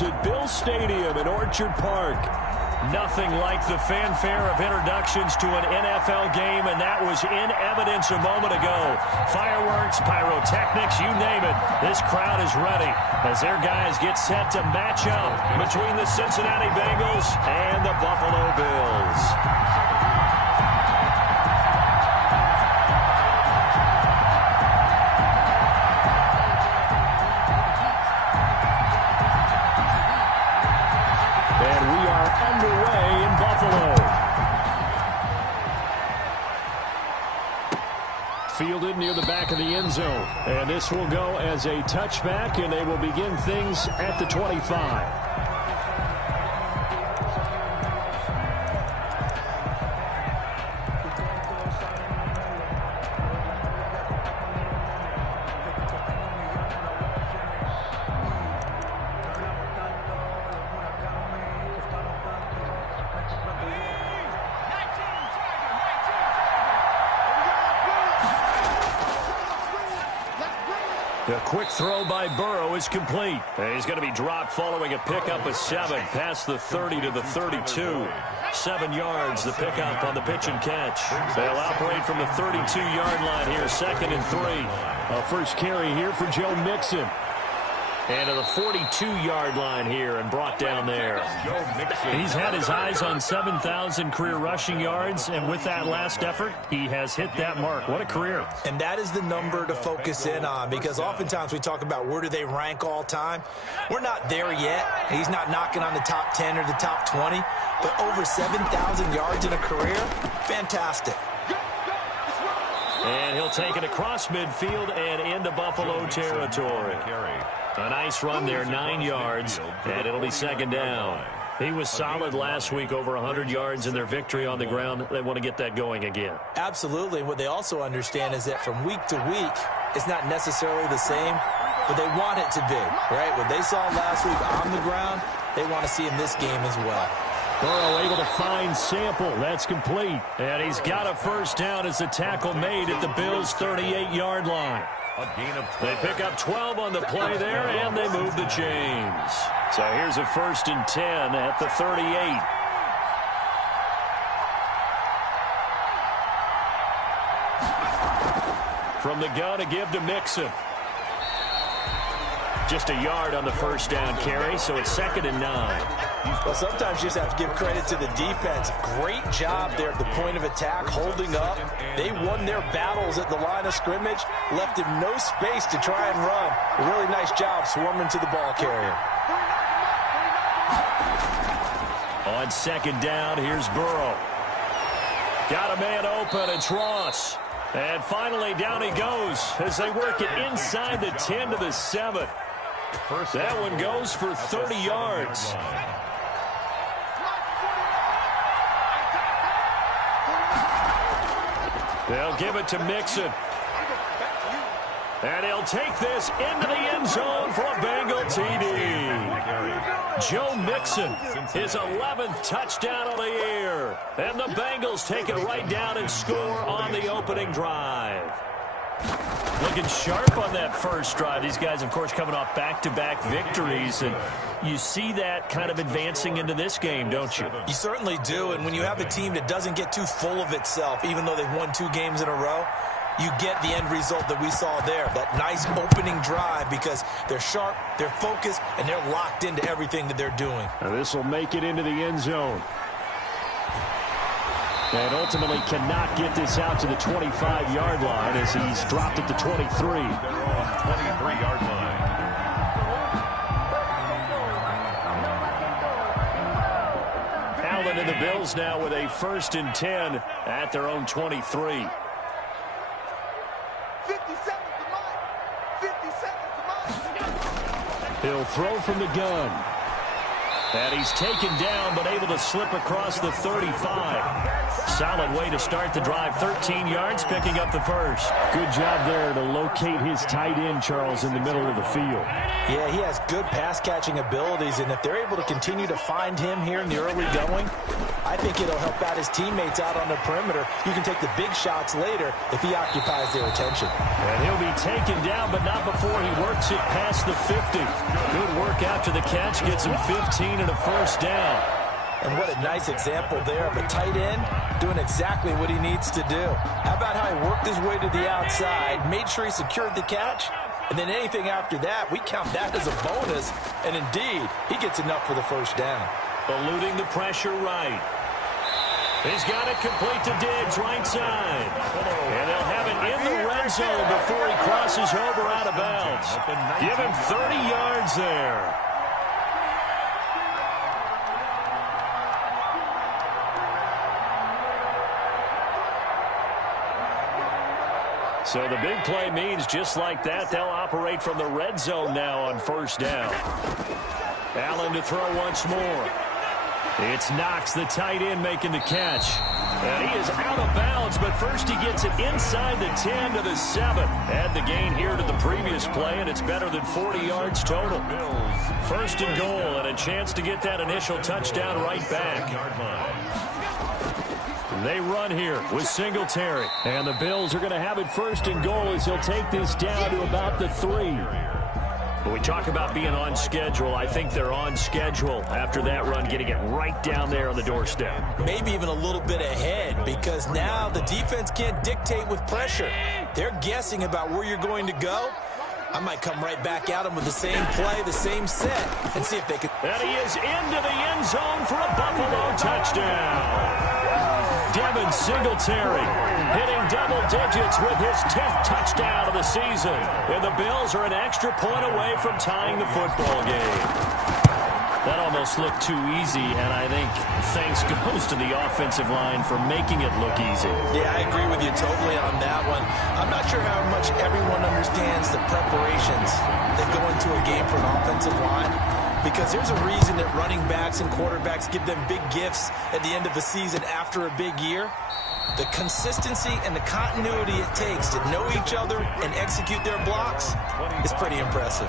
Bengals at Bill Stadium in Orchard Park. Nothing like the fanfare of introductions to an NFL game, and that was in evidence a moment ago. Fireworks, pyrotechnics, you name it. This crowd is ready as their guys get set to match up between the Cincinnati Bengals and the Buffalo Bills. Underway in Buffalo. Fielded near the back of the end zone. And this will go as a touchback, and they will begin things at the 25. The quick throw by Burrow is complete. He's going to be dropped following a pickup of 7 past the 30 to the 32. 7 yards, the pickup on the pitch and catch. They'll operate from the 32-yard line here, 2nd and 3. A first carry here for Joe Mixon. And to the 42-yard line here and brought down there. He's had his eyes on 7,000 career rushing yards, and with that last effort, he has hit that mark. What a career. And that is the number to focus in on, because oftentimes we talk about where do they rank all time. We're not there yet. He's not knocking on the top 10 or the top 20, but over 7,000 yards in a career, fantastic. And he'll take it across midfield and into Buffalo territory. A nice run there, 9 yards, and it'll be 2nd down. He was solid last week, over 100 yards in their victory on the ground. They want to get that going again. Absolutely. And what they also understand is that from week to week, it's not necessarily the same, but they want it to be, right? What they saw last week on the ground, they want to see in this game as well. Burrow able to find Sample. That's complete. And he's got a first down as the tackle made at the Bills' 38-yard line. They pick up 12 on the play there, and they move the chains. So here's a 1st and 10 at the 38. From the gun, to give to Mixon. Just a yard on the first down carry, so it's 2nd and 9. Well, sometimes you just have to give credit to the defense. Great job there at the point of attack, holding up. They won their battles at the line of scrimmage, left him no space to try and run. A really nice job swarming to the ball carrier. On 2nd down, here's Burrow. Got a man open, it's Ross. And finally, down he goes as they work it inside the 10 to the 7. That one goes for 30 yards. They'll give it to Mixon. And he'll take this into the end zone for a Bengal TD. Joe Mixon, his 11th touchdown of the year. And the Bengals take it right down and score on the opening drive. Looking sharp on that first drive. These guys, of course, coming off back-to-back victories, and you see that kind of advancing into this game, don't you? You certainly do, and when you have a team that doesn't get too full of itself, even though they've won 2 games in a row, you get the end result that we saw there, that nice opening drive, because they're sharp, they're focused, and they're locked into everything that they're doing. Now this will make it into the end zone. And ultimately cannot get this out to the 25-yard line as he's dropped at the 23. They're on 23-yard line. Allen and the Bills now with a 1st and 10 at their own 23. 50 seconds to mine. 50 seconds to mine. He'll throw from the gun. And he's taken down, but able to slip across the 35. Solid way to start the drive. 13 yards, picking up the first. Good job there to locate his tight end, Charles, in the middle of the field. Yeah, he has good pass-catching abilities, and if they're able to continue to find him here in the early going, I think it'll help out his teammates out on the perimeter. You can take the big shots later if he occupies their attention. And he'll be taken down, but not before he works it past the 50. Good work after the catch. Gets him 15 and a first down. And what a nice example there of a tight end doing exactly what he needs to do. How about how he worked his way to the outside, made sure he secured the catch, and then anything after that, we count that as a bonus. And indeed, he gets enough for the first down. Eluding the pressure right. He's got it complete to Diggs, right side. And they'll have it in the red zone before he crosses over out of bounds. Give him 30 yards there. So the big play means just like that, they'll operate from the red zone now on first down. Allen to throw once more. It's Knox, the tight end, making the catch. And he is out of bounds, but first he gets it inside the 10 to the 7. Add the gain here to the previous play, and it's better than 40 yards total. First and goal, and a chance to get that initial touchdown right back. They run here with Singletary. And the Bills are going to have it first and goal as he'll take this down to about the 3. When we talk about being on schedule, I think they're on schedule after that run, getting it right down there on the doorstep. Maybe even a little bit ahead, because now the defense can't dictate with pressure. They're guessing about where you're going to go. I might come right back at him with the same play, the same set, and see if they can. And he is into the end zone for a Buffalo touchdown. Devin Singletary hitting double digits with his 10th touchdown of the season. And the Bills are an extra point away from tying the football game. That almost looked too easy, and I think thanks goes to the offensive line for making it look easy. Yeah, I agree with you totally on that one. I'm not sure how much everyone understands the preparations that go into a game for an offensive line, because there's a reason that running backs and quarterbacks give them big gifts at the end of the season after a big year. The consistency and the continuity it takes to know each other and execute their blocks is pretty impressive.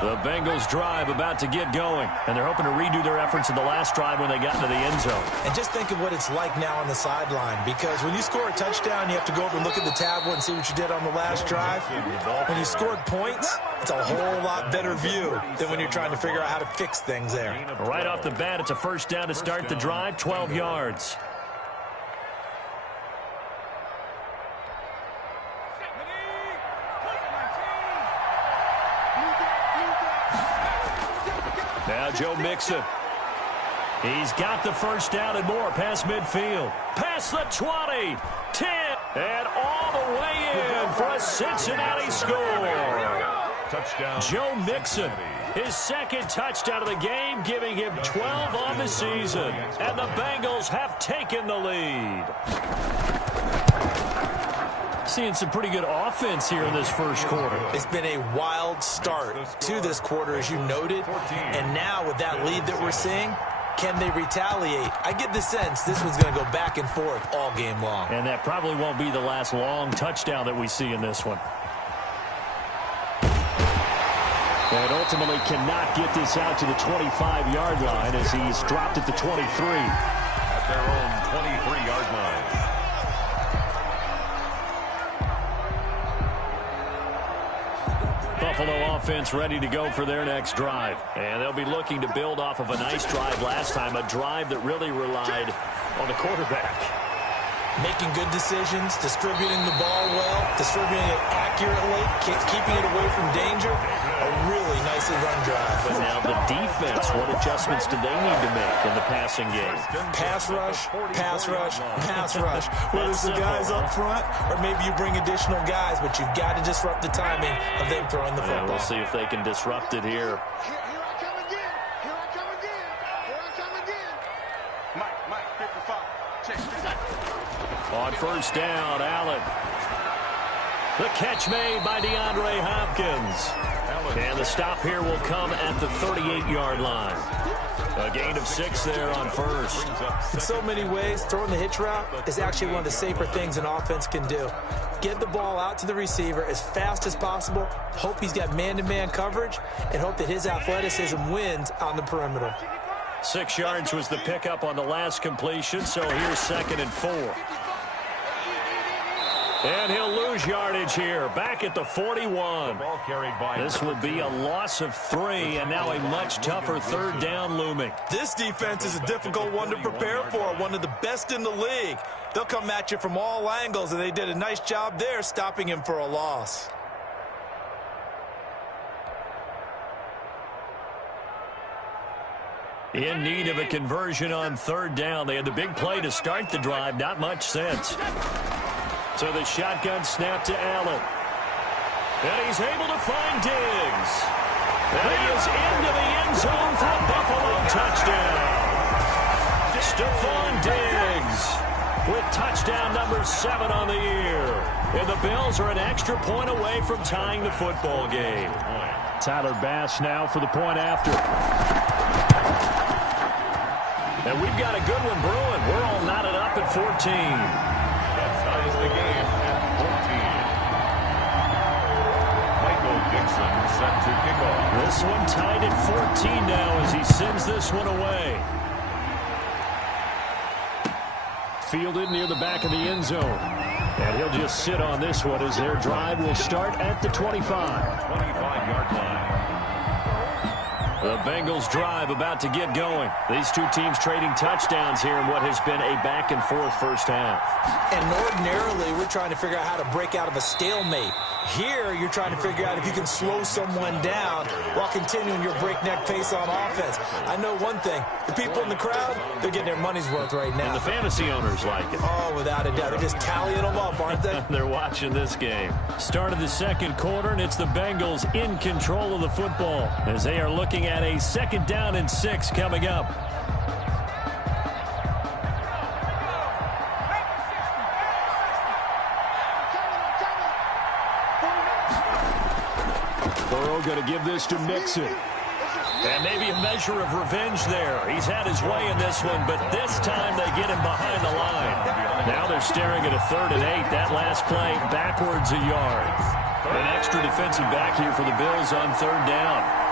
The Bengals drive about to get going, and they're hoping to redo their efforts in the last drive when they got into the end zone. And just think of what it's like now on the sideline, because when you score a touchdown, you have to go over and look at the tablet and see what you did on the last drive. When you scored points, it's a whole lot better view than when you're trying to figure out how to fix things there. Right off the bat, it's a first down to start the drive, 12 yards. Now Joe Mixon. He's got the first down and more past midfield. Past the 20, 10, and all the way in for a Cincinnati score. Touchdown. Joe Mixon, his second touchdown of the game, giving him 12 on the season. And the Bengals have taken the lead. Seeing some pretty good offense here in this first quarter. It's been a wild start to this quarter, as you noted. And now with that lead that we're seeing, can they retaliate? I get the sense this one's going to go back and forth all game long. And that probably won't be the last long touchdown that we see in this one. And ultimately cannot get this out to the 25-yard line as he's dropped at the 23. At their own 23-yard line. Buffalo offense ready to go for their next drive. And they'll be looking to build off of a nice drive last time, a drive that really relied on the quarterback. making good decisions, distributing the ball well, distributing it accurately, keeping it away from danger. A really nicely run drive. But now the defense, what adjustments do they need to make in the passing game? Pass rush, pass rush, pass rush. Whether it's the guys up front or maybe you bring additional guys, but you've got to disrupt the timing of them throwing the football. We'll see if they can disrupt it here. On first down, Allen. The catch made by DeAndre Hopkins. And the stop here will come at the 38-yard line. A gain of 6 there on first. In so many ways, throwing the hitch route is actually one of the safer things an offense can do. Get the ball out to the receiver as fast as possible, hope he's got man-to-man coverage, and hope that his athleticism wins on the perimeter. 6 yards was the pickup on the last completion, so here's 2nd and 4. And he'll lose yardage here, back at the 41. This will be a loss of 3, and now a much tougher 3rd down looming. This defense is a difficult one to prepare for, one of the best in the league. They'll come at you from all angles, and they did a nice job there stopping him for a loss. In need of a conversion on 3rd down. They had the big play to start the drive, not much sense. So the shotgun snap to Allen. And he's able to find Diggs. And he is into the end zone for a Buffalo touchdown. Stephon Diggs with touchdown number 7 on the year. And the Bills are an extra point away from tying the football game. Tyler Bass now for the point after. And we've got a good one brewing. We're all knotted up at 14. Ties the game at 14. Michael Dixon set to kick off. This one tied at 14 now as he sends this one away. Fielded near the back of the end zone. And he'll just sit on this one as their drive will start at the 25. 25-yard line. The Bengals drive about to get going. These two teams trading touchdowns here in what has been a back-and-forth first half. And ordinarily, we're trying to figure out how to break out of a stalemate. Here, you're trying to figure out if you can slow someone down while continuing your breakneck pace on offense. I know one thing. The people in the crowd, they're getting their money's worth right now. And the fantasy owners like it. Oh, without a doubt. They're just tallying them up, aren't they? They're watching this game. Start of the second quarter, and it's the Bengals in control of the football as they are looking at a 2nd down and 6 coming up. Burrow going to give this to Mixon. And maybe a measure of revenge there. He's had his way in this one, but this time they get him behind the line. Now they're staring at a 3rd and 8. That last play backwards a yard. An extra defensive back here for the Bills on 3rd down.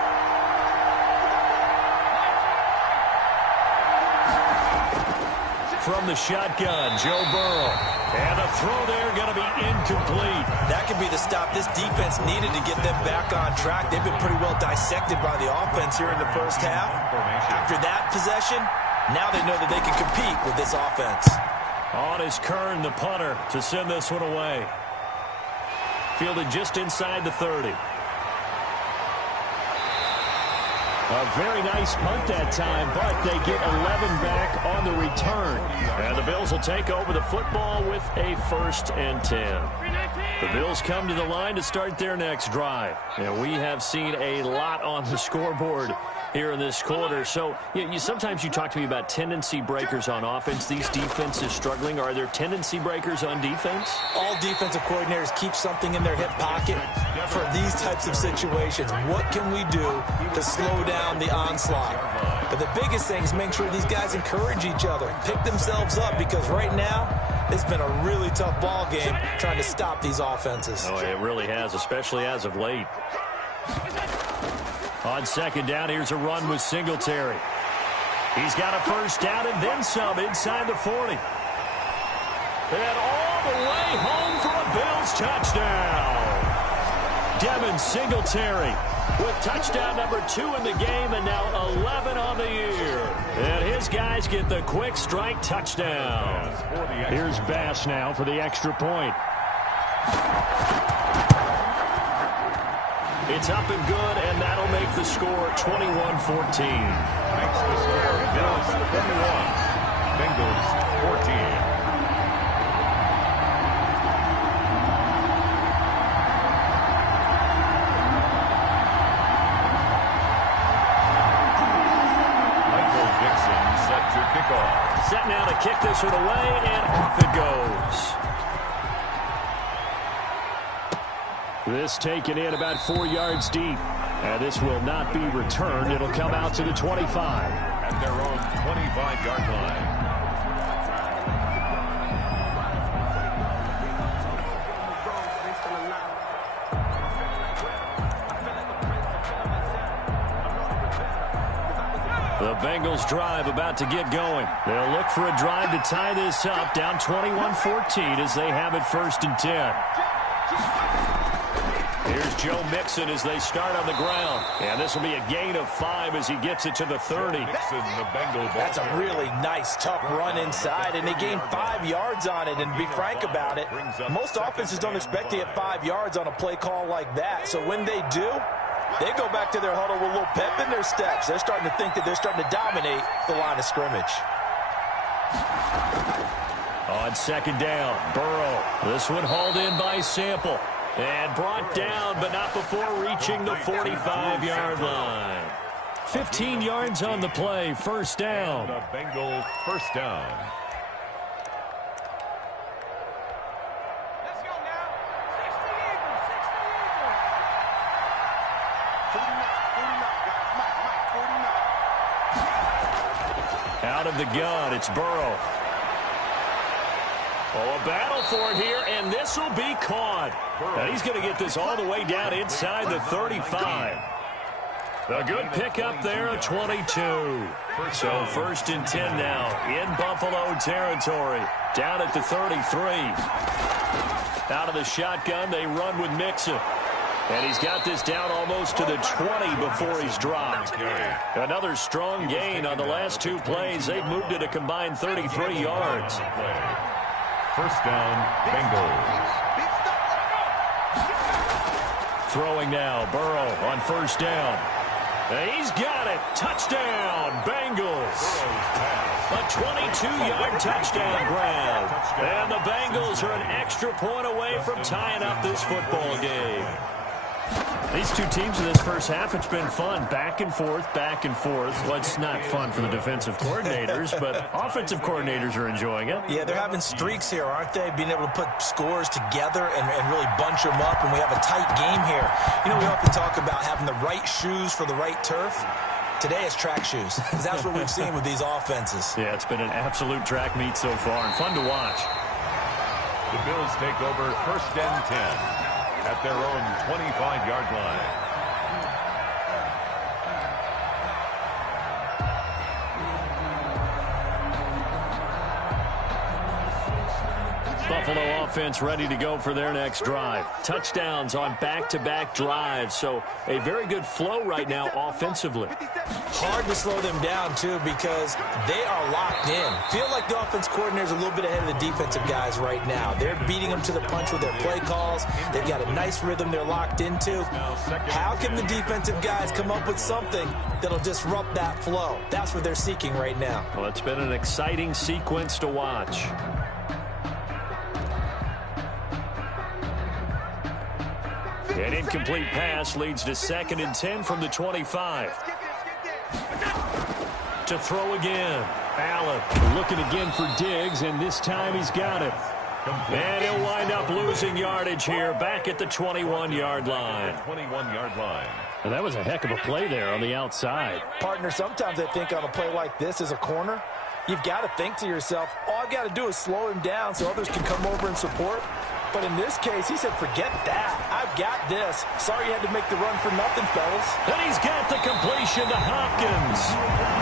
From the shotgun, Joe Burrow. And a throw there going to be incomplete. That could be the stop this defense needed to get them back on track. They've been pretty well dissected by the offense here in the first half. After that possession, now they know that they can compete with this offense. On is Kern, the punter, to send this one away. Fielded just inside the 30. A very nice punt that time, but they get 11 back on the return. And the Bills will take over the football with a 1st and 10. The Bills come to the line to start their next drive. And we have seen a lot on the scoreboard here in this quarter. So sometimes you talk to me about tendency breakers on offense. These defenses struggling. Are there tendency breakers on defense? All defensive coordinators keep something in their hip pocket for these types of situations. What can we do to slow down the onslaught? But the biggest thing is make sure these guys encourage each other, pick themselves up, because right now it's been a really tough ball game trying to stop these offenses. Oh, it really has, especially as of late. On 2nd down, here's a run with Singletary. He's got a 1st down and then some inside the 40. And all the way home for a Bills touchdown. Devin Singletary with touchdown number 2 in the game and now 11 on the year. And his guys get the quick strike touchdown. Here's Bass now for the extra point. It's up and good, and that'll make the score 21-14. Makes the score Bills 21, Bengals 14. Set now to kick this one away, and off it goes. This taken in about 4 yards deep. And this will not be returned. It'll come out to the 25. At their own 25-yard line. The Bengals drive about to get going. They'll look for a drive to tie this up, down 21-14 as they have it 1st and 10. Here's Joe Mixon as they start on the ground. And this will be a gain of 5 as he gets it to the 30. That's a really nice, tough run inside, and they gained 5 yards on it. And to be frank about it, most offenses don't expect to get 5 yards on a play call like that. So when they do, they go back to their huddle with a little pep in their steps. They're starting to think that they're starting to dominate the line of scrimmage. On 2nd down, Burrow. This one hauled in by Sample. And brought down, but not before reaching the 45-yard line. 15 yards on the play, 1st down. The Bengals 1st down. Let's go now. 60 Eagles, 60 Eagles. 49, Out of the gun, it's Burrow. Oh, a battle for it here, and this will be caught. And he's going to get this all the way down inside the 35. A good pickup there at 22. So 1st and 10 now in Buffalo territory. Down at the 33. Out of the shotgun, they run with Mixon. And he's got this down almost to the 20 before he's dropped. Another strong gain on the last 2 plays. They've moved it a combined 33 yards. 1st down, Bengals. Throwing now, Burrow on 1st down. And he's got it. Touchdown, Bengals. A 22-yard touchdown grab. And the Bengals are an extra point away from tying up this football game. These 2 teams in this first half, it's been fun. Back and forth, back and forth. Well, it's not fun for the defensive coordinators, but offensive coordinators are enjoying it. Yeah, they're having streaks here, aren't they? Being able to put scores together and really bunch them up, and we have a tight game here. You know, we often talk about having the right shoes for the right turf. Today it's track shoes, because that's what we've seen with these offenses. Yeah, it's been an absolute track meet so far, and fun to watch. The Bills take over 1st and 10. At their own 25-yard line. Buffalo offense ready to go for their next drive. Touchdowns on back-to-back drives, so a very good flow right now offensively. Hard to slow them down, too, because they are locked in. Feel like the offense coordinator is a little bit ahead of the defensive guys right now. They're beating them to the punch with their play calls. They've got a nice rhythm they're locked into. How can the defensive guys come up with something that'll disrupt that flow? That's what they're seeking right now. Well, it's been an exciting sequence to watch. An incomplete pass leads to 2nd and 10 from the 25. To throw again. Allen looking again for Diggs, and this time he's got it. And he'll wind up losing yardage here back at the 21-yard line. 21-yard line. And that was a heck of a play there on the outside. Partner, sometimes I think on a play like this as a corner, you've got to think to yourself, all I've got to do is slow him down so others can come over and support. But in this case, he said, forget that. I've I've got this. Sorry you had to make the run for nothing, fellas. And he's got the completion to Hopkins.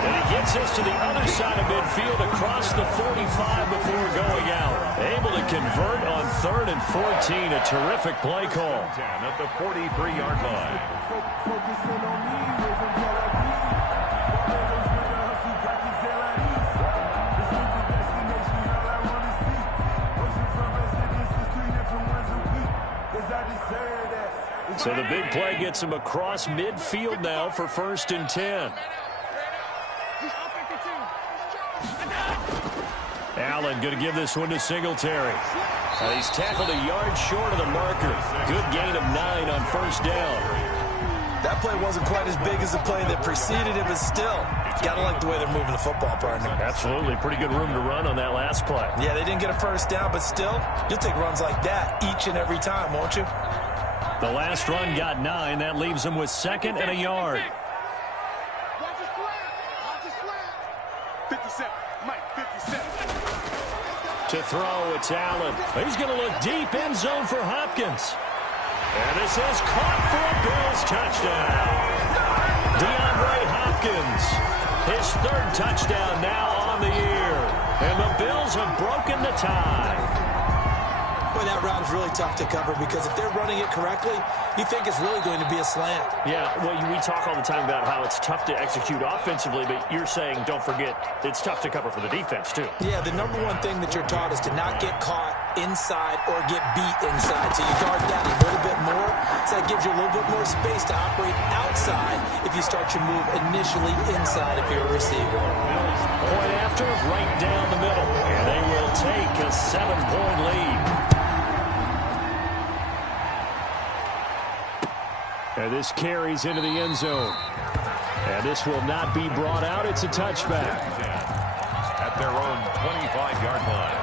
And he gets us to the other side of midfield across the 45 before going out. Able to convert on 3rd and 14. A terrific play call. 10 at the 43-yard line. So the big play gets him across midfield now for 1st and 10. Allen going to give this one to Singletary. He's tackled a yard short of the marker. Good gain of 9 on 1st down. That play wasn't quite as big as the play that preceded it, but still, gotta like the way they're moving the football, partner. Absolutely. Pretty good room to run on that last play. Yeah, they didn't get a 1st down, but still, you'll take runs like that each and every time, won't you? The last run got 9. That leaves him with 2nd and a yard. 57. Mike, 57. To throw, it's Allen. He's going to look deep, end zone for Hopkins. And this is caught for a Bills touchdown. DeAndre Hopkins, his 3rd touchdown now on the year. And the Bills have broken the tie. Boy, that route is really tough to cover because if they're running it correctly, you think it's really going to be a slant. Yeah, well, we talk all the time about how it's tough to execute offensively, but you're saying, don't forget, it's tough to cover for the defense, too. Yeah, the number one thing that you're taught is to not get caught inside or get beat inside. So you guard that a little bit more. So that gives you a little bit more space to operate outside if you start your move initially inside if you're a receiver. Point after, right down the middle. And they will take a 7-point lead. And this carries into the end zone. And this will not be brought out. It's a touchback. At their own 25-yard line.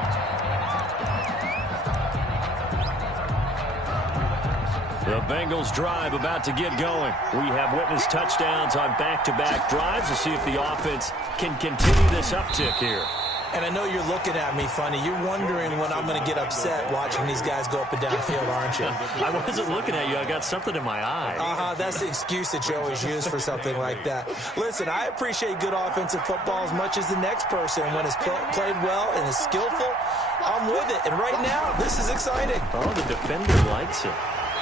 The Bengals drive about to get going. We have witnessed touchdowns on back-to-back drives to see if the offense can continue this uptick here. And I know you're looking at me funny. You're wondering when I'm going to get upset watching these guys go up and down the field, aren't you? I wasn't looking at you. I got something in my eye. That's the excuse that you always use for something like that. Listen, I appreciate good offensive football as much as the next person. When it's played well and is skillful, I'm with it. And right now, this is exciting. Oh, the defender likes it.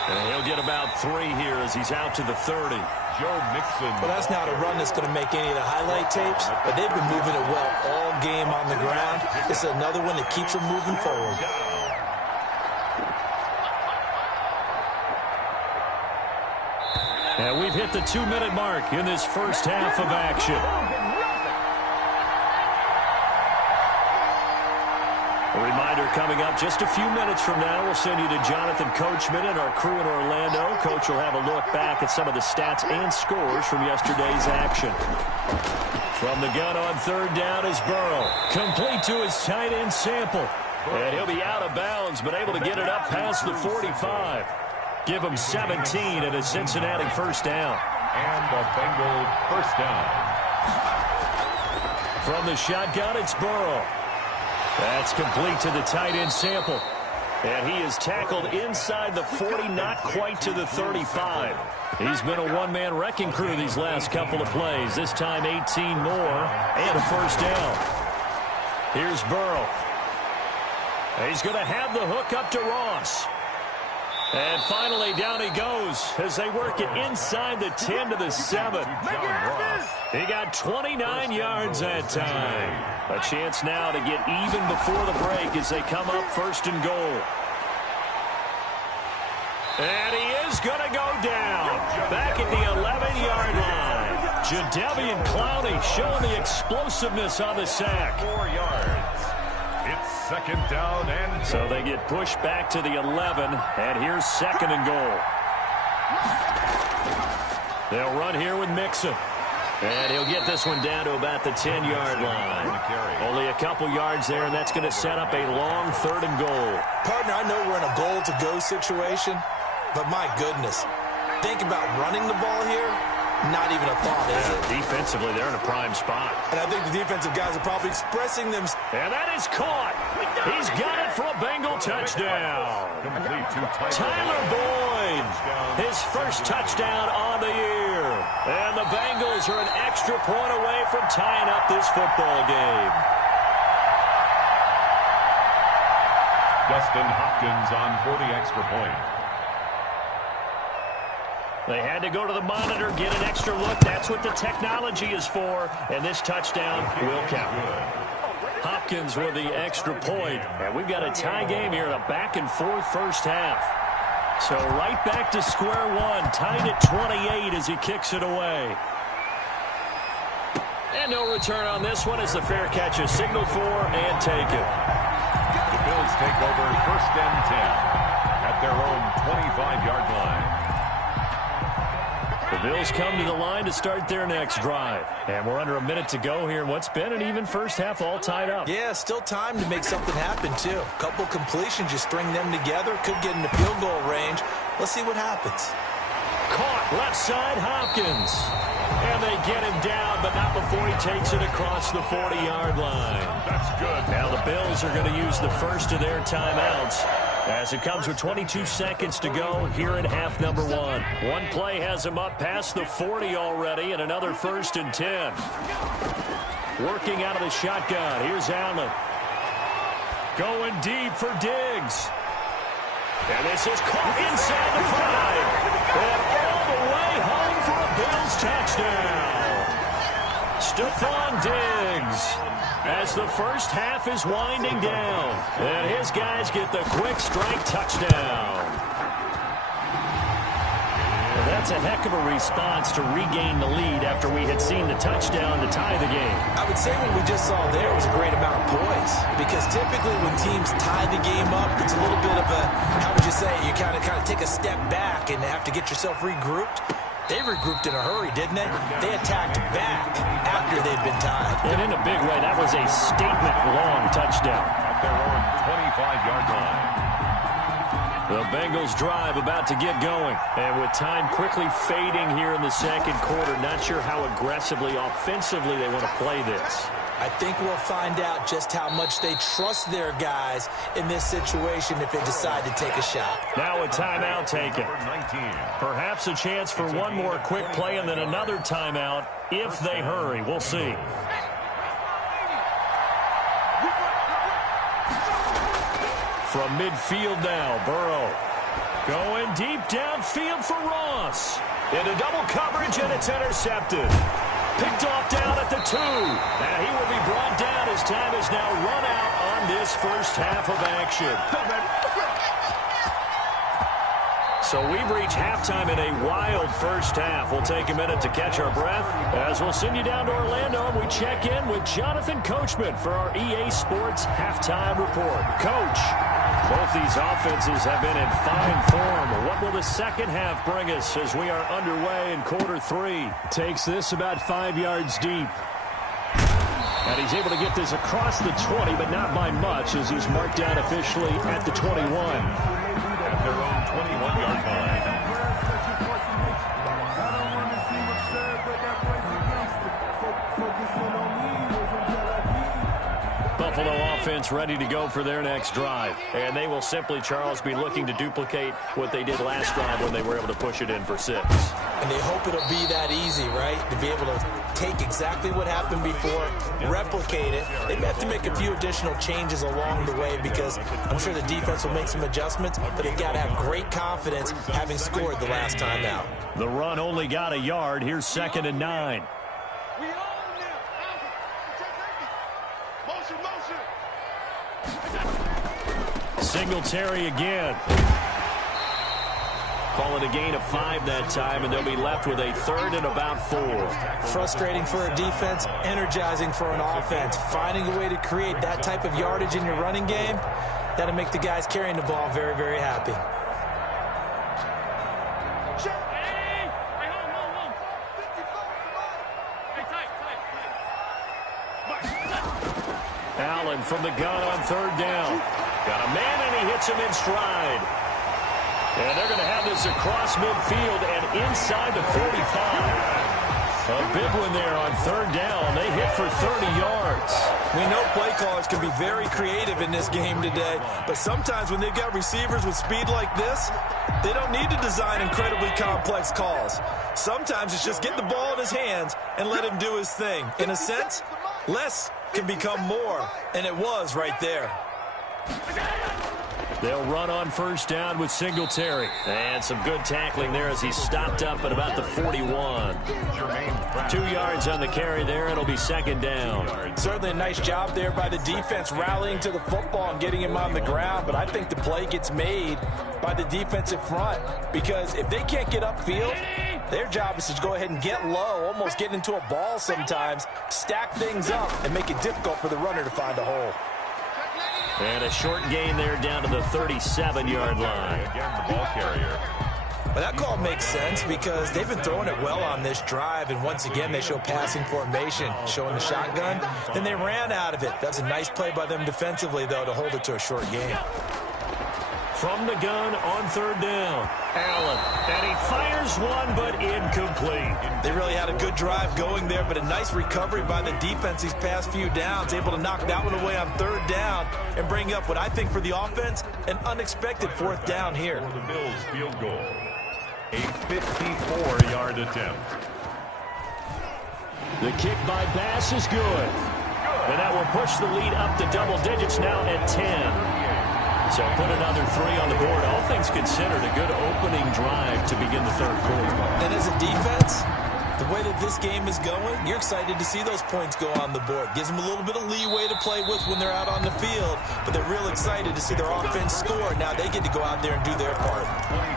And he'll get about 3 here as he's out to the 30. Joe Mixon. Well, that's not a run that's going to make any of the highlight tapes, but they've been moving it well all game on the ground. This is another one that keeps them moving forward. And we've hit the 2-minute mark in this first half of action. A reminder coming up just a few minutes from now. We'll send you to Jonathan Coachman and our crew in Orlando. Coach will have a look back at some of the stats and scores from yesterday's action. From the gun on 3rd down is Burrow. Complete to his tight end Sample. And he'll be out of bounds, but able to get it up past the 45. Give him 17 and a Cincinnati 1st down. And the Bengals 1st down. From the shotgun, it's Burrow. That's complete to the tight end Sample. And he is tackled inside the 40, not quite to the 35. He's been a one-man wrecking crew these last couple of plays. This time 18 more and a 1st down. Here's Burrow. He's going to have the hook up to Ross. And finally, down he goes as they work it inside the 10 to the 7. He got 29 yards that time. A chance now to get even before the break as they come up 1st and goal. And he is going to go down back at the 11-yard line. Jadeveon Clowney showing the explosiveness on the sack. 4 yards. It's 2nd down and so they get pushed back to the 11, and here's 2nd and goal. They'll run here with Mixon. And he'll get this one down to about the 10-yard line. Only a couple yards there, and that's going to set up a long 3rd and goal. Partner, I know we're in a goal-to-go situation, but my goodness. Think about running the ball here. Not even a thought, is it? Defensively, they're in a prime spot. And I think the defensive guys are probably expressing them. And that is caught. He's got it for a Bengal touchdown. Tyler Boyd Boyd. His first touchdown on the year. And the Bengals are an extra point away from tying up this football game. Dustin Hopkins on for the extra point. They had to go to the monitor, get an extra look. That's what the technology is for. And this touchdown will count. Hopkins with the extra point. And we've got a tie game here in a back-and-forth first half. So right back to square one, tied at 28 as he kicks it away. And no return on this one as the fair catch is signaled for and taken. The Bills take over first and 10 at their own 25-yard line. The Bills come to the line to start their next drive. And we're under a minute to go here in what's been an even first half, all tied up. Yeah, still time to make something happen, too. A couple completions, just string them together. Could get into field goal range. Let's see what happens. Caught left side, Hopkins. And they get him down, but not before he takes it across the 40-yard line. That's good. Now the Bills are going to use the first of their timeouts as it comes with 22 seconds to go here in half number one. One play has him up past the 40 already, and another first and 10. Working out of the shotgun. Here's Allen. Going deep for Diggs. And this is caught inside the 5. And all the way home for a Bills touchdown. Stephon Diggs. As the first half is winding down. And his guys get the quick strike touchdown. Well, that's a heck of a response to regain the lead after we had seen the touchdown to tie the game. I would say what we just saw there was a great amount of poise. Because typically when teams tie the game up, it's a little bit of a, how would you say, you kind of take a step back and have to get yourself regrouped. They regrouped in a hurry, didn't they? They attacked back after they'd been tied. And in a big way, that was a statement-long touchdown. At their own 25-yard line. The Bengals drive about to get going. And with time quickly fading here in the second quarter, not sure how aggressively, offensively they want to play this. I think we'll find out just how much they trust their guys in this situation if they decide to take a shot. Now a timeout taken. Number 19. Perhaps a chance for one more quick play and then another timeout if they hurry. We'll see. From midfield now, Burrow. Going deep downfield for Ross. Into double coverage, and it's intercepted. Picked off down at the 2. And he will be brought down as time is now run out on this first half of action. So we've reached halftime in a wild first half. We'll take a minute to catch our breath as we'll send you down to Orlando and we check in with Jonathan Coachman for our EA Sports Halftime Report. Coach, both these offenses have been in fine form. What will the second half bring us as we are underway in quarter 3? Takes this about 5 yards deep. And he's able to get this across the 20, but not by much as he's marked down officially at the 21. At their own 21-yard line. Buffalo offense ready to go for their next drive. And they will simply, Charles, be looking to duplicate what they did last drive when they were able to push it in for 6. And they hope it'll be that easy, right? To be able to take exactly what happened before, replicate it. They may have to make a few additional changes along the way because I'm sure the defense will make some adjustments, but they've got to have great confidence having scored the last time out. The run only got a yard. Here's 2nd and 9. Singletary again. Call it a gain of 5 that time, and they'll be left with a 3rd and about 4. Frustrating for a defense, energizing for an offense. Finding a way to create that type of yardage in your running game, that'll make the guys carrying the ball very, very happy. Allen from the gun on 3rd down. Got a man, and he hits him in stride. And they're going to have this across midfield and inside the 45. A big one there on third down. They hit for 30 yards. We know play callers can be very creative in this game today, but sometimes when they've got receivers with speed like this, they don't need to design incredibly complex calls. Sometimes it's just get the ball in his hands and let him do his thing. In a sense, less can become more, and it was right there. They'll run on first down with Singletary. And some good tackling there as he stopped up at about the 41. 2 yards on the carry there. It'll be second down. Certainly a nice job there by the defense rallying to the football and getting him on the ground. But I think the play gets made by the defensive front, because if they can't get upfield, their job is to go ahead and get low, almost get into a ball sometimes, stack things up, and make it difficult for the runner to find a hole. And a short gain there down to the 37-yard line. Again, the ball carrier. Well, that call makes sense because they've been throwing it well on this drive, and once again they show passing formation, showing the shotgun. Then they ran out of it. That's a nice play by them defensively, though, to hold it to a short gain. From the gun on third down, Allen. And he fires one, but incomplete. They really had a good drive going there, but a nice recovery by the defense these past few downs, able to knock that one away on third down and bring up what I think for the offense, an unexpected fourth down here. For the Bills field goal, a 54-yard attempt. The kick by Bass is good. And that will push the lead up to double digits now at 10. So put another 3 on the board. All things considered, a good opening drive to begin the third quarter. And as a defense, the way that this game is going, you're excited to see those points go on the board. Gives them a little bit of leeway to play with when they're out on the field, but they're real excited to see their offense score. Now they get to go out there and do their part.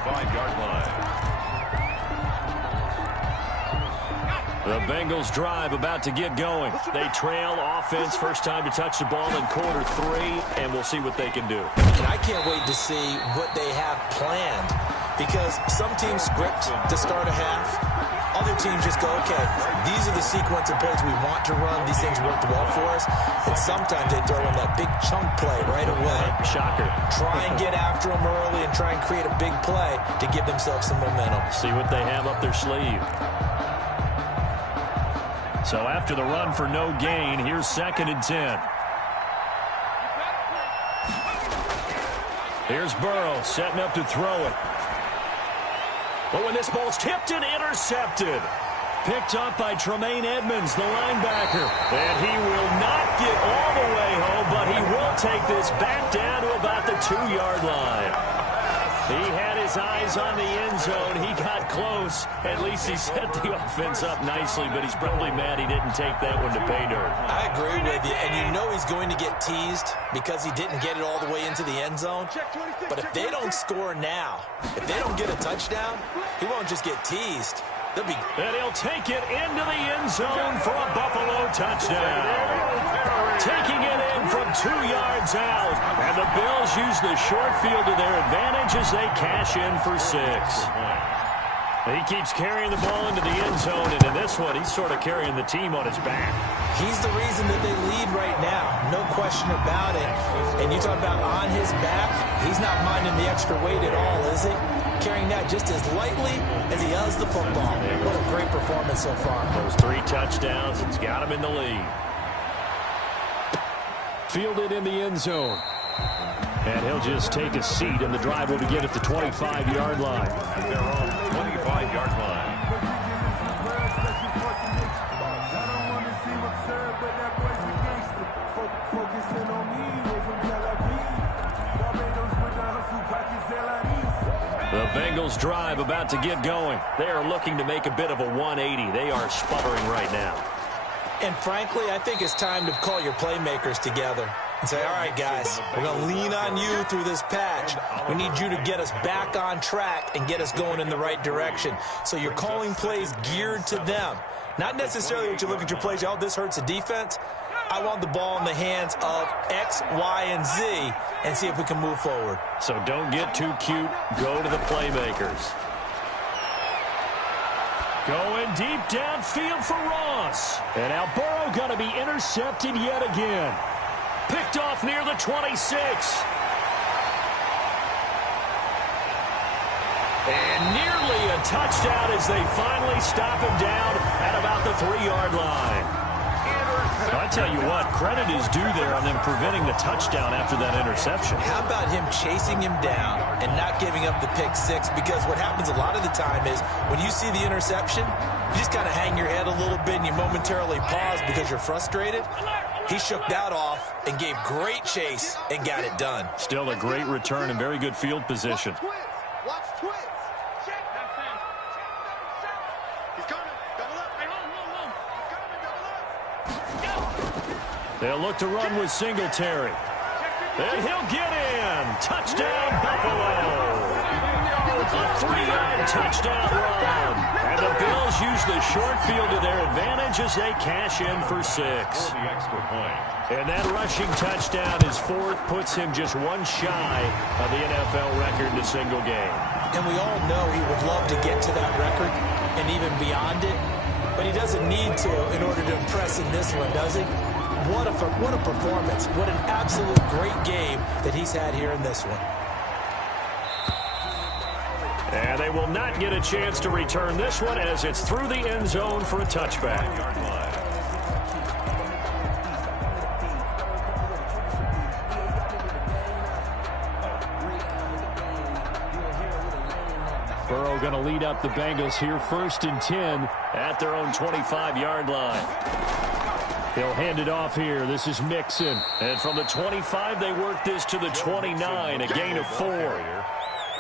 25-yard line. The Bengals drive about to get going. They trail offense, first time to touch the ball in quarter 3, and we'll see what they can do. And I can't wait to see what they have planned, because some teams script to start a half. Other teams just go, okay, these are the sequence of plays we want to run. These things worked well for us. And sometimes they throw in that big chunk play right away. Shocker. Try and get after them early and try and create a big play to give themselves some momentum. See what they have up their sleeve. So after the run for no gain, here's 2nd and 10. Here's Burrow setting up to throw it. But when this ball's tipped and intercepted. Picked up by Tremaine Edmonds, the linebacker. And he will not get all the way home, but he will take this back down to about the 2-yard line. He had his eyes on the end zone. He got close. At least he set the offense up nicely, but he's probably mad he didn't take that one to pay dirt. I agree with you, and you know he's going to get teased because he didn't get it all the way into the end zone. But if they don't score now, if they don't get a touchdown, he won't just get teased. They'll be... And he'll take it into the end zone for a Buffalo touchdown. Taking it in from 2 yards out. And the Bills use the short field to their advantage as they cash in for 6. He keeps carrying the ball into the end zone, and in this one, he's sort of carrying the team on his back. He's the reason that they lead right now. No question about it. And you talk about on his back, he's not minding the extra weight at all, is he? Carrying that just as lightly as he does the football. What a great performance so far. Those 3 touchdowns, it's got him in the lead. Fielded in the end zone. And he'll just take a seat, and the drive will begin at the 25-yard line. At their own 25-yard line. The Bengals drive about to get going. They are looking to make a bit of a 180. They are sputtering right now. And frankly, I think it's time to call your playmakers together and say, all right, guys, we're going to lean on you through this patch. We need you to get us back on track and get us going in the right direction. So you're calling plays geared to them. Not necessarily what you look at your plays, oh, this hurts the defense. I want the ball in the hands of X, Y, and Z and see if we can move forward. So don't get too cute. Go to the playmakers. Going deep downfield for Ross. And now Burrow going to be intercepted yet again. Picked off near the 26. And nearly a touchdown as they finally stop him down at about the 3-yard line. I tell you what, credit is due there on them preventing the touchdown after that interception. How about him chasing him down and not giving up the pick six? Because what happens a lot of the time is when you see the interception, you just kind of hang your head a little bit and you momentarily pause because you're frustrated. He shook that off and gave great chase and got it done. Still a great return and very good field position. Watch twins. He's coming. Double up. Hey, hold. He's coming. Double up. They'll look to run with Singletary. And he'll get in. Touchdown, Buffalo. A 3-yard touchdown run. And the Bills use the short field to their advantage as they cash in for 6. The extra point. And that rushing touchdown, his 4th, puts him just one shy of the NFL record in a single game. And we all know he would love to get to that record and even beyond it, but he doesn't need to in order to impress in this one, does he? What a performance. What an absolute great game that he's had here in this one. And they will not get a chance to return this one as it's through the end zone for a touchback. Burrow going to lead up the Bengals here, 1st and 10 at their own 25-yard line. He'll hand it off here. This is Mixon. And from the 25, they work this to the 29, a gain of 4.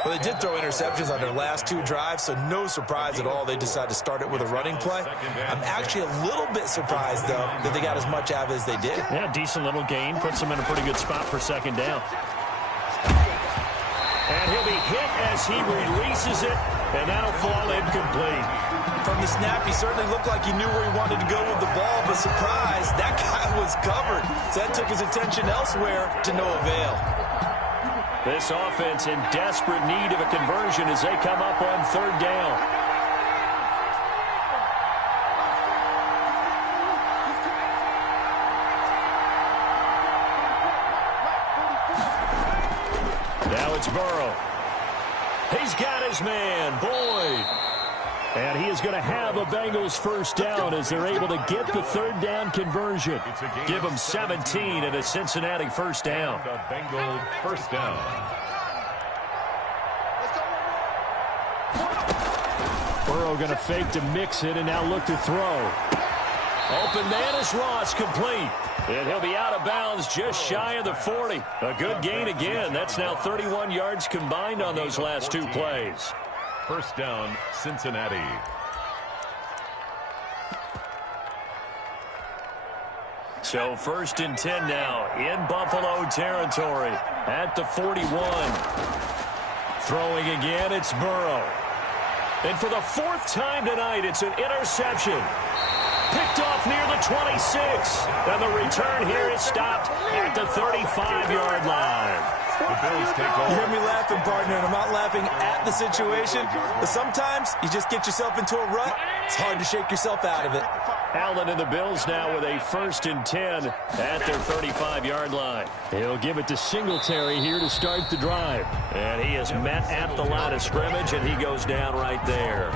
Well, they did throw interceptions on their last 2 drives, so no surprise at all they decided to start it with a running play. I'm actually a little bit surprised, though, that they got as much out of it as they did. Yeah, decent little gain. Puts them in a pretty good spot for 2nd down. And he'll be hit as he releases it, and that'll fall incomplete. From the snap, he certainly looked like he knew where he wanted to go with the ball, but surprise, that guy was covered. So that took his attention elsewhere to no avail. This offense in desperate need of a conversion as they come up on 3rd down. Now it's Burrow. He's got his man, Boyd. And he is going to have a Bengals 1st down as they're able to get the 3rd down conversion. Give them 17 and a Cincinnati 1st down. The Bengals 1st down. Burrow going to fake to mix it and now look to throw. Open man is Ross, complete. And he'll be out of bounds just shy of the 40. A good gain again. That's now 31 yards combined on those last 2 plays. 1st down, Cincinnati. So 1st and 10 now in Buffalo territory at the 41. Throwing again, it's Burrow. And for the 4th time tonight, it's an interception. Picked off near the 26. And the return here is stopped at the 35-yard line. The Bills take over. You hear me laughing, partner, and I'm not laughing at the situation, but sometimes you just get yourself into a rut. It's hard to shake yourself out of it. Allen and the Bills now with a 1st and 10 at their 35-yard line. He'll give it to Singletary here to start the drive. And he is met at the line of scrimmage, and he goes down right there.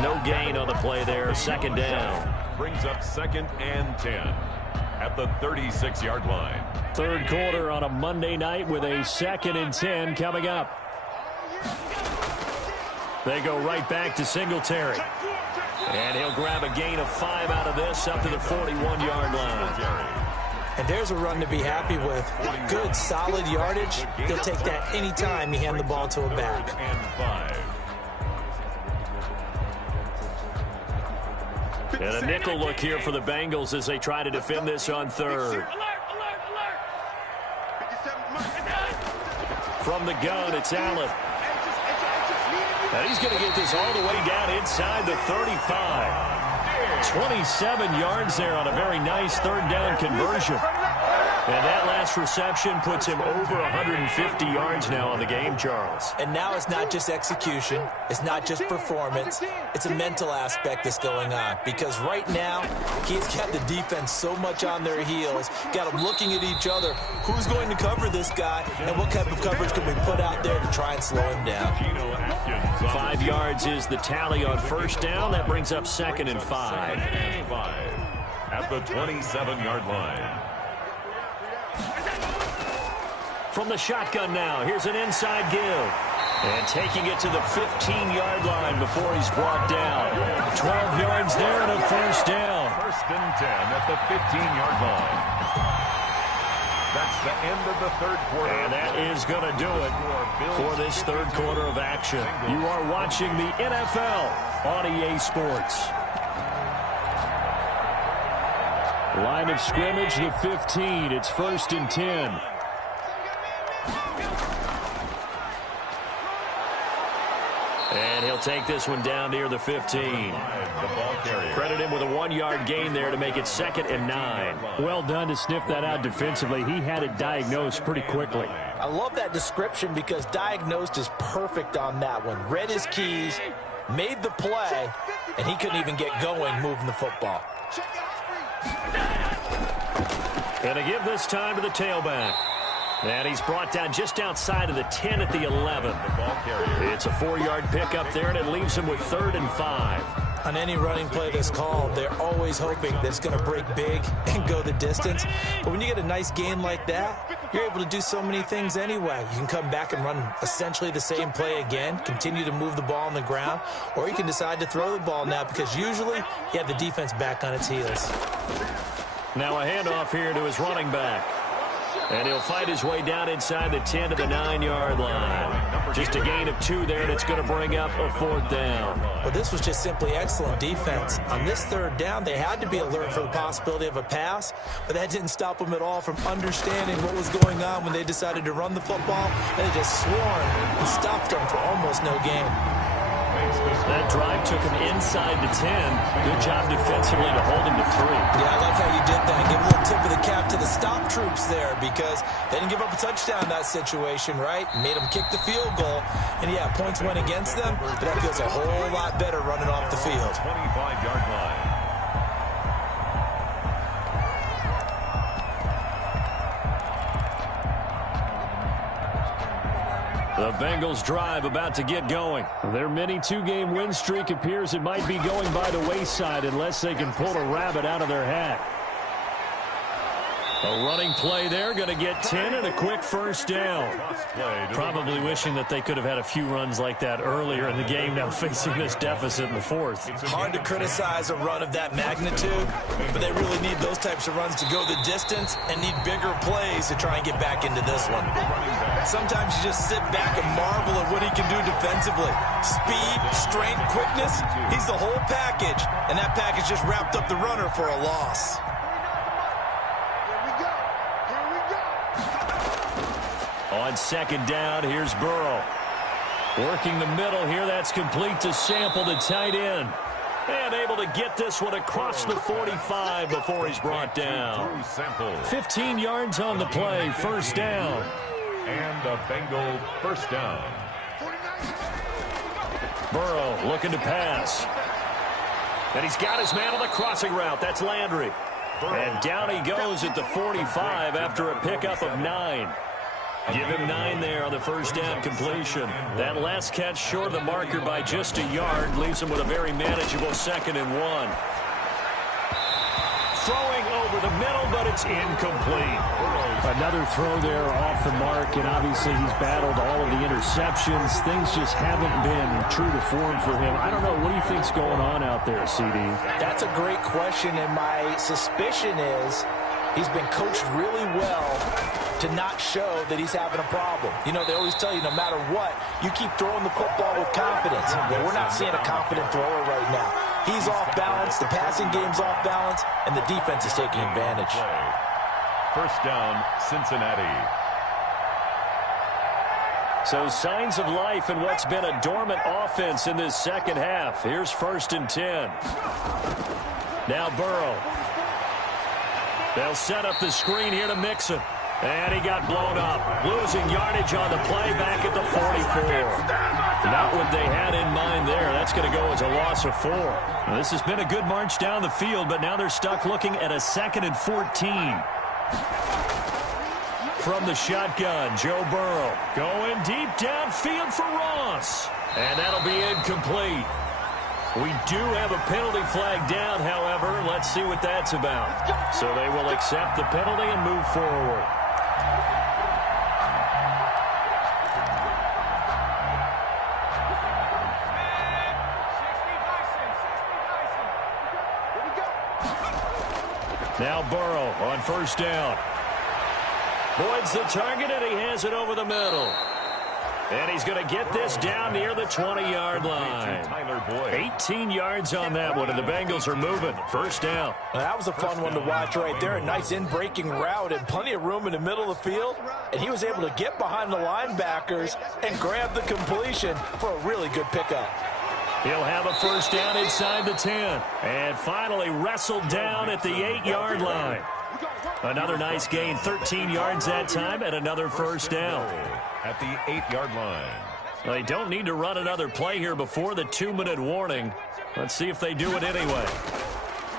No gain on the play there. 2nd down. Brings up 2nd and 10 at the 36-yard line. 3rd quarter on a Monday night with a 2nd and 10 coming up. They go right back to Singletary. And he'll grab a gain of 5 out of this up to the 41-yard line. And there's a run to be happy with. Good, solid yardage. He'll take that anytime you hand the ball to a back. And a nickel look here for the Bengals as they try to defend this on 3rd. From the gun, it's Allen. And he's going to get this all the way down inside the 35. 27 yards there on a very nice 3rd down conversion. And that last reception puts him over 150 yards now on the game, Charles. And now it's not just execution. It's not just performance. It's a mental aspect that's going on. Because right now, he's got the defense so much on their heels, got them looking at each other. Who's going to cover this guy? And what type of coverage can we put out there to try and slow him down? 5 yards is the tally on first down. That brings up 2nd and 5. At the 27-yard line. From the shotgun now, here's an inside give. And taking it to the 15-yard line before he's brought down. 12 yards there and a first down. 1st and 10 at the 15-yard line. That's the end of the third quarter. And that is going to do it for this third quarter of action. You are watching the NFL on EA Sports. Line of scrimmage, the 15. It's 1st and 10. And he'll take this one down near the 15. Credit him with a 1-yard gain there to make it 2nd and 9. Well done to sniff that out defensively. He had it diagnosed pretty quickly. I love that description because diagnosed is perfect on that one. Read his keys, made the play, and he couldn't even get going moving the football. And to give this time to the tailback. And he's brought down just outside of the 10 at the 11. It's a 4-yard pickup there, and it leaves him with 3rd and 5. On any running play that's called, they're always hoping that it's going to break big and go the distance. But when you get a nice gain like that, you're able to do so many things anyway. You can come back and run essentially the same play again, continue to move the ball on the ground, or you can decide to throw the ball now because usually you have the defense back on its heels. Now a handoff here to his running back. And he'll fight his way down inside the 10 to the 9-yard line. Just a gain of 2 there, and it's going to bring up a 4th down. Well, this was just simply excellent defense. On this 3rd down, they had to be alert for the possibility of a pass, but that didn't stop them at all from understanding what was going on when they decided to run the football. They just swarmed and stopped them for almost no gain. That drive took him inside the 10. Good job defensively to hold him to 3. Yeah, I like how you did that. Give a little tip of the cap to the stop troops there because they didn't give up a touchdown in that situation, right? Made them kick the field goal. And, yeah, points went against them, but that feels a whole lot better running off the field. 25-yard line. The Bengals drive about to get going. Their mini 2-game win streak appears it might be going by the wayside unless they can pull a rabbit out of their hat. A running play there, going to get 10 and a quick first down. Probably wishing that they could have had a few runs like that earlier in the game, now facing this deficit in the 4th. Hard to criticize a run of that magnitude, but they really need those types of runs to go the distance and need bigger plays to try and get back into this one. Sometimes you just sit back and marvel at what he can do defensively. Speed, strength, quickness, he's the whole package, and that package just wrapped up the runner for a loss. On 2nd down, here's Burrow. Working the middle here, that's complete to Sample, the tight end. And able to get this one across the 45 before he's brought down. 15 yards on the play, first down. And a Bengal first down. Burrow looking to pass. And he's got his man on the crossing route. That's Landry. And down he goes at the 45 after a pickup of 9. Give him 9 there on the first down completion. That last catch short of the marker by just a yard leaves him with a very manageable 2nd and 1. Throwing over the middle, but it's incomplete. Another throw there off the mark, and obviously he's battled all of the interceptions. Things just haven't been true to form for him. I don't know. What do you think's going on out there, CD? That's a great question, and my suspicion is he's been coached really well to not show that he's having a problem. You know, they always tell you no matter what, you keep throwing the football with confidence. Well, we're not seeing a confident thrower right now. He's off balance, the passing game's off balance, and the defense is taking advantage. First down, Cincinnati. So signs of life in what's been a dormant offense in this second half. Here's 1st and 10. Now Burrow. They'll set up the screen here to Mixon. And he got blown up. Losing yardage on the play back at the 44. Not what they had in mind there. That's going to go as a loss of 4. Now, this has been a good march down the field, but now they're stuck looking at a 2nd and 14. From the shotgun, Joe Burrow going deep downfield for Ross. And that'll be incomplete. We do have a penalty flag down, however. Let's see what that's about. So they will accept the penalty and move forward. Now Burrow on first down. Boyd's the target, and he has it over the middle. And he's going to get this down near the 20-yard line. 18 yards on that one, and the Bengals are moving. First down. Well, that was a fun one to watch right there. A nice in-breaking route and plenty of room in the middle of the field. And he was able to get behind the linebackers and grab the completion for a really good pickup. He'll have a first down inside the 10. And finally wrestled down at the 8-yard line. Another nice gain, 13 yards that time, and another first down. At the 8-yard line. They don't need to run another play here before the 2-minute warning. Let's see if they do it anyway.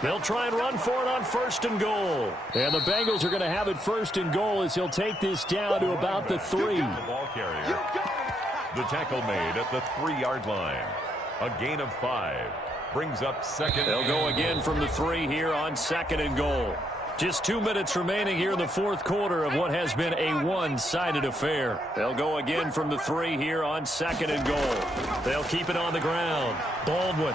They'll try and run for it on first and goal. And the Bengals are going to have it first and goal as he'll take this down to about the 3. The ball carrier. The tackle made at the 3-yard line. A gain of 5. Brings up second. They'll go again from the 3 here on second and goal. Just 2 minutes remaining here in the fourth quarter of what has been a one-sided affair. They'll go again from the 3 here on second and goal. They'll keep it on the ground. Baldwin.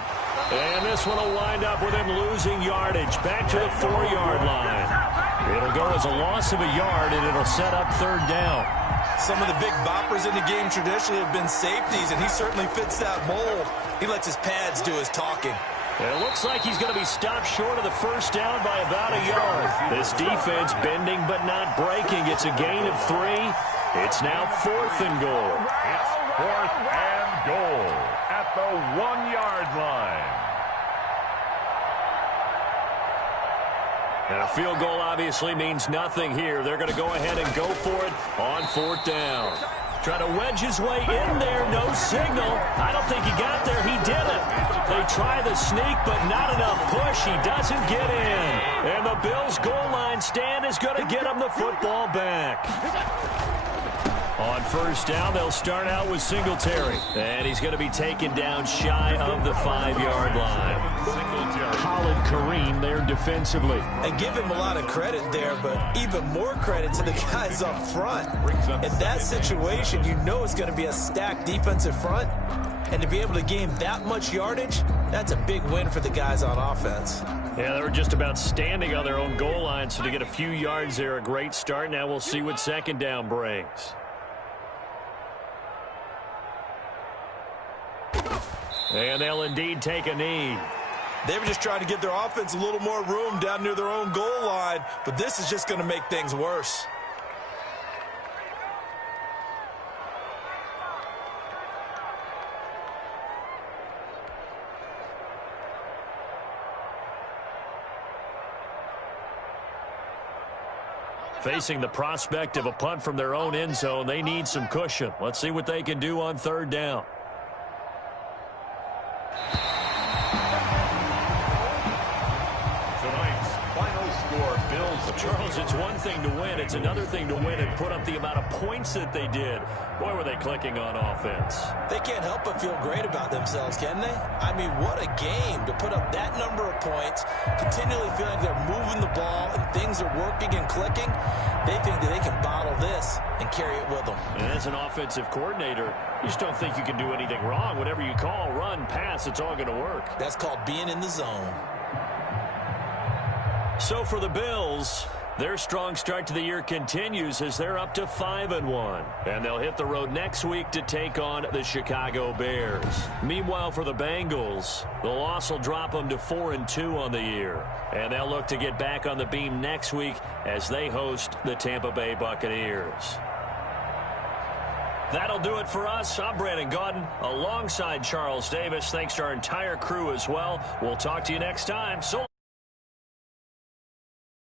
And this one will wind up with him losing yardage back to the 4-yard line. It'll go as a loss of a yard, and it'll set up third down. Some of the big boppers in the game traditionally have been safeties, and he certainly fits that mold. He lets his pads do his talking. It looks like he's going to be stopped short of the first down by about a yard. This defense bending but not breaking. It's a gain of 3. It's now 4th and goal. It's 4th and goal at the 1-yard line. And a field goal obviously means nothing here. They're going to go ahead and go for it on 4th down. Try to wedge his way in there. No signal. I don't think he got there. He didn't. They try the sneak, but not enough push. He doesn't get in. And the Bills' goal line stand is going to get him the football back. On first down, they'll start out with Singletary. And he's going to be taken down shy of the 5-yard line. Khalid Kareem there defensively. And give him a lot of credit there, but even more credit to the guys up front. In that situation, you know it's going to be a stacked defensive front. And to be able to gain that much yardage, that's a big win for the guys on offense. Yeah, they were just about standing on their own goal line, so to get a few yards there, a great start. Now we'll see what second down brings. And they'll indeed take a knee. They were just trying to give their offense a little more room down near their own goal line, but this is just going to make things worse. Facing the prospect of a punt from their own end zone, they need some cushion. Let's see what they can do on third down. Charles, it's one thing to win. It's another thing to win and put up the amount of points that they did. Boy, were they clicking on offense. They can't help but feel great about themselves, can they? I mean, what a game to put up that number of points, continually feeling like they're moving the ball and things are working and clicking. They think that they can bottle this and carry it with them. And as an offensive coordinator, you just don't think you can do anything wrong. Whatever you call, run, pass, it's all going to work. That's called being in the zone. So for the Bills, their strong start to the year continues as they're up to 5-1. And they'll hit the road next week to take on the Chicago Bears. Meanwhile, for the Bengals, the loss will drop them to 4-2 on the year. And they'll look to get back on the beam next week as they host the Tampa Bay Buccaneers. That'll do it for us. I'm Brandon Gaudin alongside Charles Davis. Thanks to our entire crew as well. We'll talk to you next time. So